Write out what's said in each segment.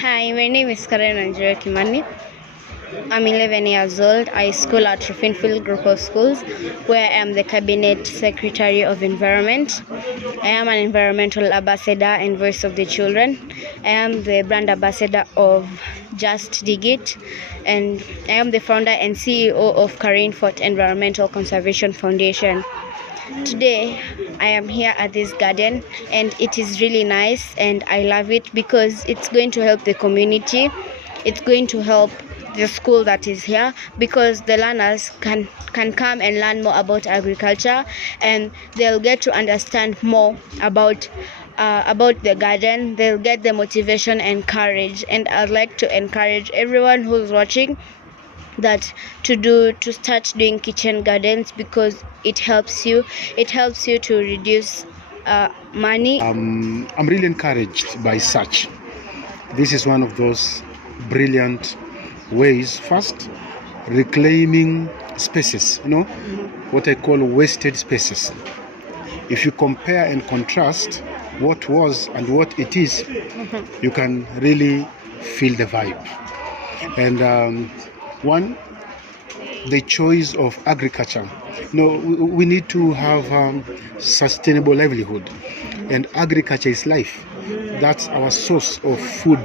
Hi, my name is Karen Anjura Kimani. I'm 11 years old. I school at Ruffinfield Group of Schools, where I am the Cabinet Secretary of Environment. I am an environmental ambassador and voice of the children. I am the brand ambassador of Just Dig It, and I am the founder and CEO of Karen Fort Environmental Conservation Foundation. Today, I am here at this garden, and it is really nice, and I love it because it's going to help the community. It's going to help the school that is here, because the learners can come and learn more about agriculture, and they'll get to understand more about the garden. They'll get the motivation and courage, and I'd like to encourage everyone who's watching that to start doing kitchen gardens, because it helps you to reduce money. I'm really encouraged by such. This is one of those brilliant ways. First, reclaiming spaces, what I call wasted spaces. If you compare and contrast what was and what it is, you can really feel the vibe. And one, the choice of agriculture. We need to have sustainable livelihood, and agriculture is life. That's our source of food.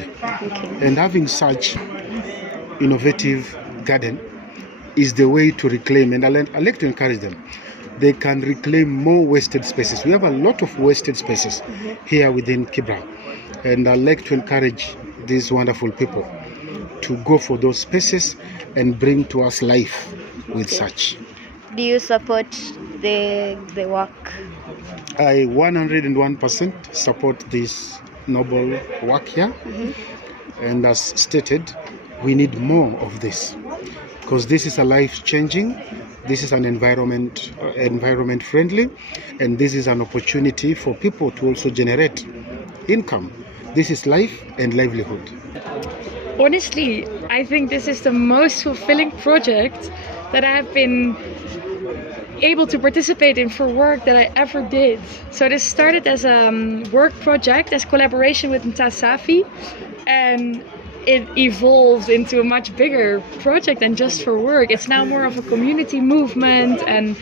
And having such innovative garden is the way to reclaim, and I like to encourage them. They can reclaim more wasted spaces. We have a lot of wasted spaces here within Kibra, and I like to encourage these wonderful people to go for those spaces and bring to us life with such. Do you support the work? I 101% support this noble work here. And as stated, we need more of this, because this is a life-changing, this is an environment friendly, and this is an opportunity for people to also generate income. This is life and livelihood. Honestly, I think this is the most fulfilling project that I have been able to participate in for work that I ever did. So this started as a work project, as collaboration with MtaaSafi, and it evolved into a much bigger project than just for work. It's now more of a community movement, and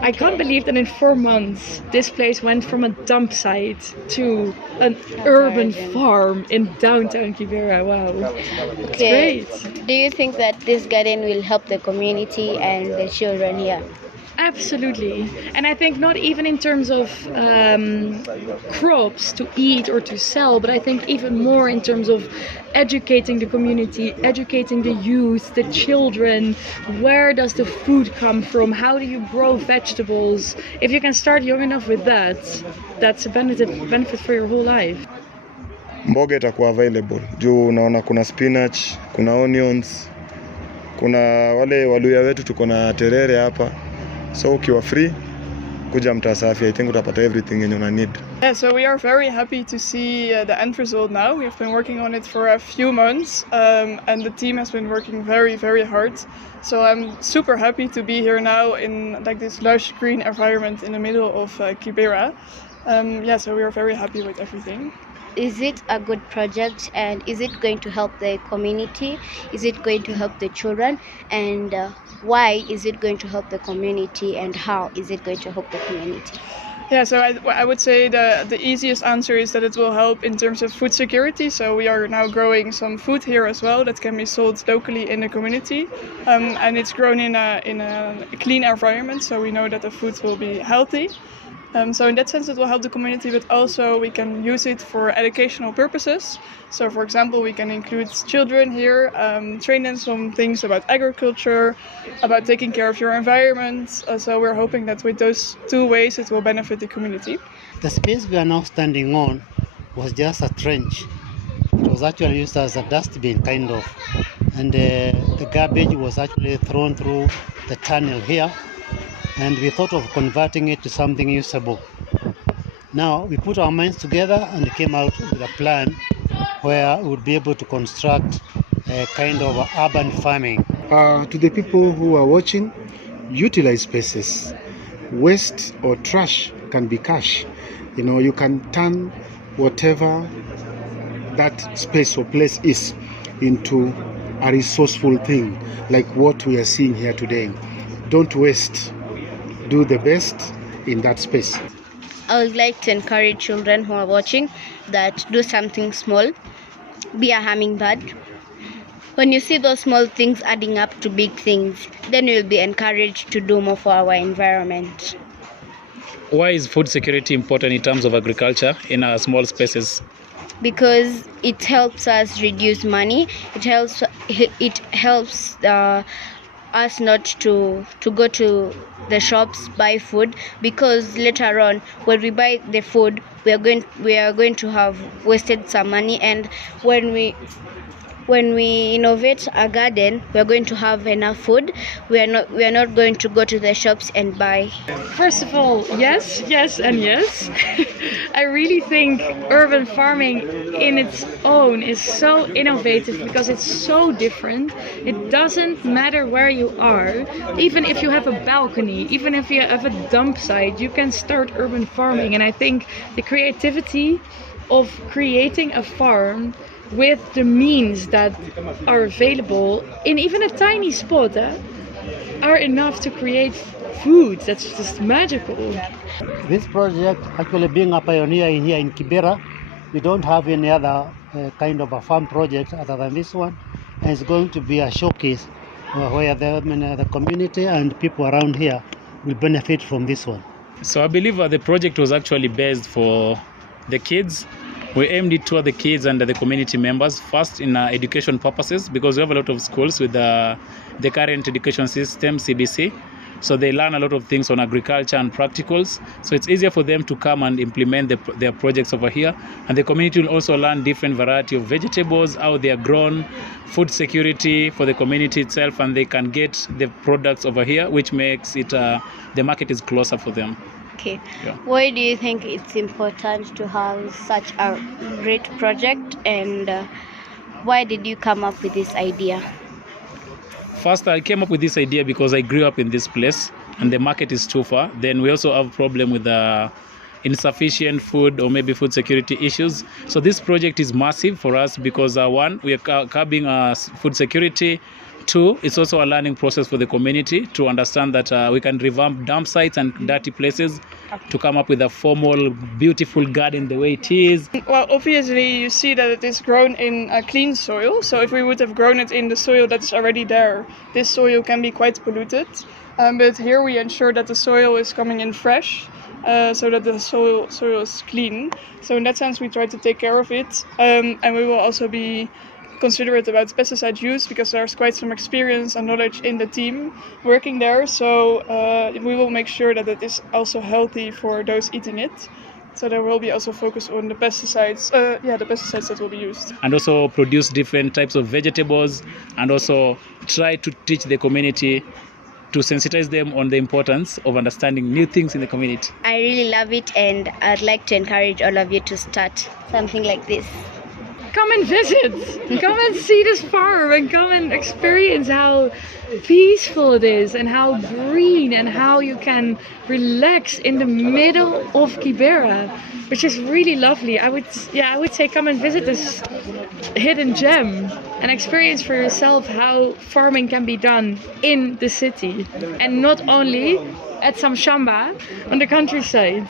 I can't believe that in 4 months this place went from a dump site to an urban farm in downtown Kibra. Wow. Okay. It's great. Do you think that this garden will help the community and the children here? Absolutely. And I think not even in terms of crops to eat or to sell, but I think even more in terms of educating the community, educating the youth, the children. Where does the food come from? How do you grow vegetables? If you can start young enough with that, that's a benefit for your whole life. Mboga itakuwa available. Juu unaona kuna spinach, kuna onions, kuna wale waluya wetu tuko na terere hapa. So ukiwa free, kuja MtaaSafi, I think utapata everything yenye una need. Yeah, so we are very happy to see the end result now. We've been working on it for a few months, and the team has been working very, very hard. So I'm super happy to be here now in like this lush green environment in the middle of Kibra. So we are very happy with everything. Is it a good project, and is it going to help the community? Is it going to help the children? And why is it going to help the community, and how is it going to help the community? Yeah, so I would say the easiest answer is that it will help in terms of food security. So we are now growing some food here as well that can be sold locally in the community, and it's grown in a clean environment, so we know that the food will be healthy. So in that sense it will help the community, but also we can use it for educational purposes. So for example, we can include children here, train them some things about agriculture, about taking care of your environment. So we're hoping that with those two ways it will benefit the community. The space we are now standing on was just a trench. It was actually used as a dustbin kind of, and the garbage was actually thrown through the tunnel here. And we thought of converting it to something usable. Now we put our minds together and came out with a plan where we would be able to construct a kind of urban farming. To the people who are watching, utilize spaces. Waste or trash can be cash. You can turn whatever that space or place is into a resourceful thing like what we are seeing here today. Don't waste. Do the best in that space. I would like to encourage children who are watching that do something small. Be a hummingbird. When you see those small things adding up to big things, then you'll be encouraged to do more for our environment. Why is food security important in terms of agriculture in our small spaces? Because it helps us reduce money. It helps us not to go to the shops buy food, because later on when we buy the food we are going to have wasted some money, and when we innovate a garden, we are going to have enough food. We are not going to go to the shops and buy. First of all, yes, and yes. I really think urban farming in its own is so innovative because it's so different. It doesn't matter where you are. Even if you have a balcony, even if you have a dump site, you can start urban farming. And I think the creativity of creating a farm with the means that are available in even a tiny spot are enough to create food that's just magical. This project, actually being a pioneer here in Kibra, we don't have any other kind of a farm project other than this one, and it's going to be a showcase where the community and people around here will benefit from this one. So I believe the project was actually based for the kids. We aimed it toward the kids and the community members, first in education purposes, because we have a lot of schools with the current education system, CBC. So they learn a lot of things on agriculture and practicals. So it's easier for them to come and implement their projects over here. And the community will also learn different variety of vegetables, how they are grown, food security for the community itself, and they can get the products over here, which makes it, the market is closer for them. Okay. Yeah. Why do you think it's important to have such a great project, and why did you come up with this idea? First, I came up with this idea because I grew up in this place and the market is too far. Then we also have a problem with insufficient food or maybe food security issues. So this project is massive for us because one, we are curbing food security. Two, it's also a learning process for the community to understand that we can revamp dump sites and dirty places to come up with a formal, beautiful garden the way it is. Well, obviously you see that it is grown in a clean soil. So if we would have grown it in the soil that's already there, this soil can be quite polluted. But here we ensure that the soil is coming in fresh, so that the soil is clean. So in that sense we try to take care of it. And we will also be considerate about pesticide use because there's quite some experience and knowledge in the team working there. So we will make sure that it is also healthy for those eating it. So there will be also focus on the pesticides, the pesticides that will be used. And also produce different types of vegetables, and also try to teach the community, to sensitize them on the importance of understanding new things in the community. I really love it, and I'd like to encourage all of you to start something like this. Come and visit, come and see this farm, and come and experience how peaceful it is and how green and how you can relax in the middle of Kibra, which is really lovely. I would say come and visit this hidden gem and experience for yourself how farming can be done in the city and not only at some shamba on the countryside.